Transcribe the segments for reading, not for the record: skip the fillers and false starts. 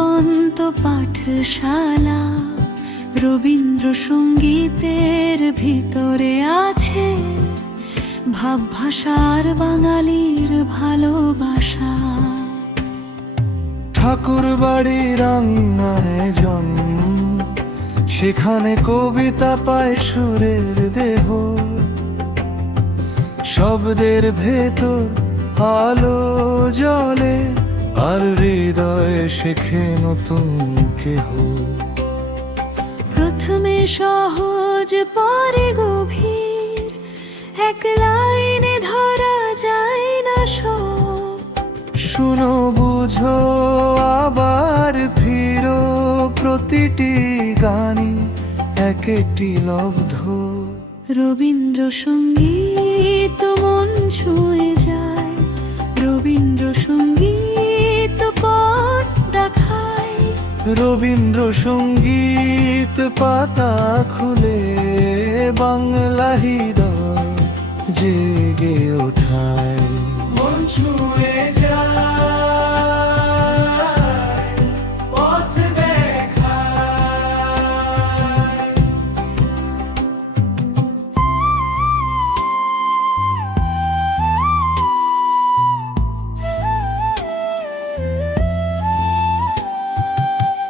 প্রাণবন্ত পাঠশালা। রবীন্দ্রসঙ্গীতের ভিতরে আছে ভাবভাষার বাঙালির ভালোবাসা। ঠাকুর বাড়ির আঙিনায় জন্ম, সেখানে কবিতা পায় সুরের দেহ। শব্দের ভেতর আলো জ্বলে, আর হৃদয়ে শেখে নতুন কেহ। প্রথমে সহজ পরে গভীর, এক লাইনে ধরা যায় না সব। শুনো বুঝো আবার ফিরো, প্রতিটি গানই এক একটি লব্ধ। রবীন্দ্রসঙ্গীত মন ছুঁয়ে যায়, রবীন্দ্রসঙ্গীত পথ দেখায়। রবীন্দ্রসঙ্গীত পাতা খুলে বাংলা হৃদয় জেগে ওঠায়। মন ছুঁয়ে যায়, পথ দেখায়।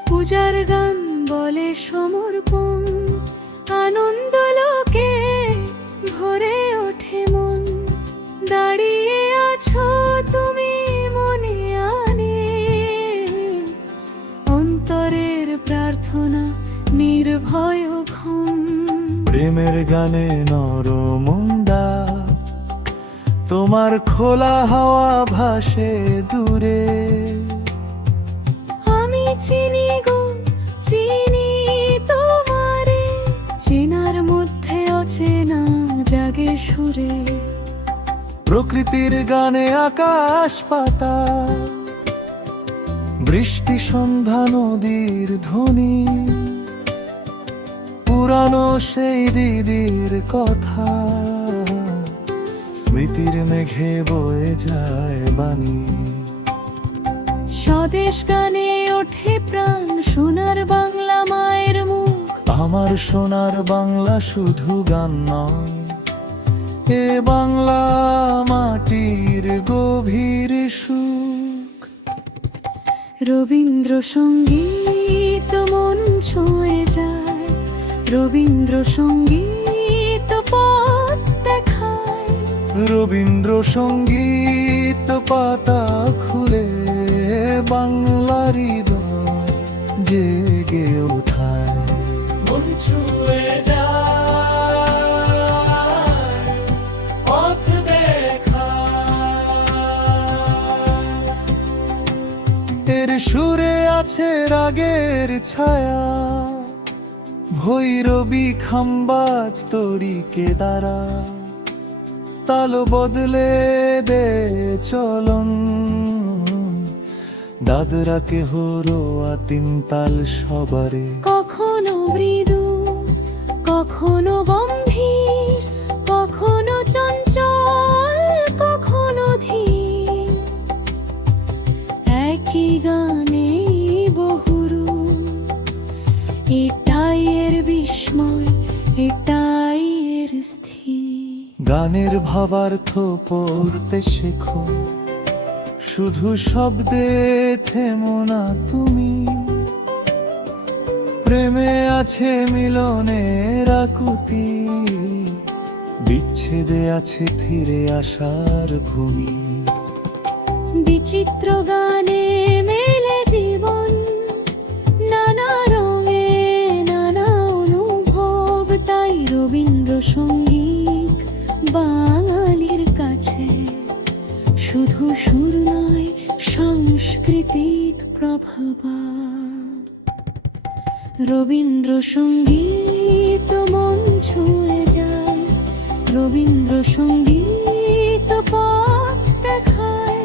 পূজার গান বলে সমর্পণ, আনন্দ লোকে ভরে ওঠে মন। দাঁড়িয়ে আছো তুমি মনে আনে অন্তরের প্রার্থনা নির্ভয় ক্ষণ। প্রেমের গানে নরমুন্ডা, তোমার খোলা হাওয়া ভাসে দূরে। আমি চিনি গো চিনি তোমারে, চেনার মধ্যে অচেনা জাগে সুরে। প্রকৃতির গানে আকাশ পাতা, বৃষ্টি সন্ধ্যা নদীর ধ্বনি। পুরানো সেই দিদির কথা, স্মৃতির মেঘে বয়ে যায় বাণী। স্বদেশ গানে ওঠে প্রাণ, সোনার বাংলা মায়ের মুখ। আমার সোনার বাংলা শুধু গান নয়, এ বাংলা মাটির গভীর সুখ। রবীন্দ্রসঙ্গীত মন ছুঁয়ে যায়, রবীন্দ্রসঙ্গীত পথ দেখায়। রবীন্দ্রসঙ্গীত পাতা খুলে বাংলা হৃদয় জেগে ওঠায়। মন ছুঁয়ে যায়, পথ দেখায়। এর সুরে আছে রাগের ছায়া, ভৈরবী খাম্বাজ তরিকে দ্বারা। তাল বদলে দে চলন, দাদরা কে হরোয়া তিন তাল সবারে। কখনো মৃদু, কখনো গম্ভীর, কখনো চঞ্চল, কখনো ধীর। একই গানে বহুরূপ, এটাই এর বিস্ময়, এটাই এর স্থির। গানের ভাবার্থ পড়তে শেখো, শুধু শব্দে থেমো না তুমি। প্রেমে আছে মিলনের আকুতি, বিচ্ছেদে আছে ফিরে আসার ভূমি। বিচিত্র গানে মেলে জীবন, নানা রঙে নানা অনুভব। তাই রবীন্দ্রসঙ্গীত বাঙালির কাছে শুধু সুর নয়, সংস্কৃতির প্রভাবান। রবীন্দ্রসঙ্গীত মন ছুঁয়ে যায়, রবীন্দ্রসঙ্গীত পথ দেখায়।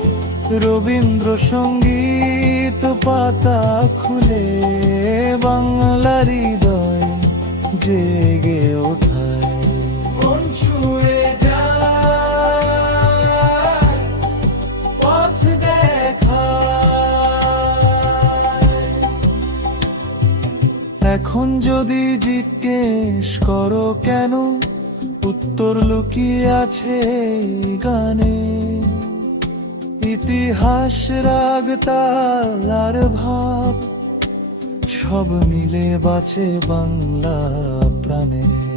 রবীন্দ্রসঙ্গীত পাতা খুলে বাংলা হৃদয় জেগে ওঠায়। মন ছুঁয়ে যায়, পথ দেখায়। এখন যদি জিজ্ঞেস করো কেন, উত্তর লুকিয়ে আছে এই গানে। ইতিহাস, রাগ, তাল আর ভাব সব মিলে বাঁচে বাংলা প্রাণে।